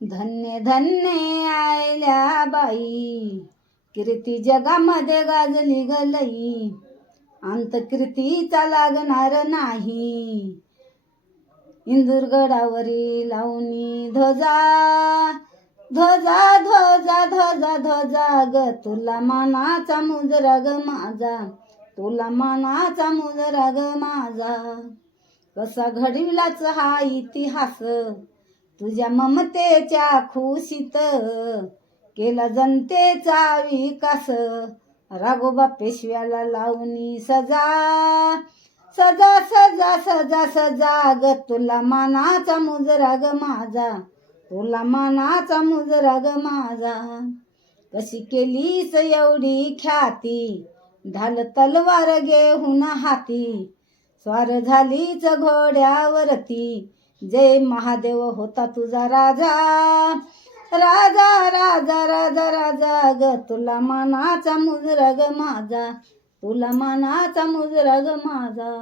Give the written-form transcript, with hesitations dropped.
धन्य धन्य आयल्या बाई, कीर्ती जगामध्ये गाजली गलई, अंत कीर्तीचा लागणार नाही. इंदुरगडावरी लावणी ध्वजा, ध्वजा ध्वजा ध्वजा ध्वजा ग, तुला मानाचा मुजरा ग माझा, तुला मानाचा मुजरा ग माझा. कसा घडविलाच हा इतिहास, तुझ्या ममतेच्या खुशीत केला जनतेचा विकास. राघोबा पेशव्याला लावणी सजा, सजा सजा सजा सजा ग, तुला मानाचा मुजरा ग माझा, तुला मानाचा मुजरा ग माझा. कशी केलीस एवढी ख्याती, ढाल तलवार घेऊन हाती, स्वार झालीच घोड्यावरती, जय महादेव होता तुझा राजा, राजा राजा राजा राजा ग, तुला मानाचा मुजरा ग माझा, तुला मानाचा मुजरा ग माझा.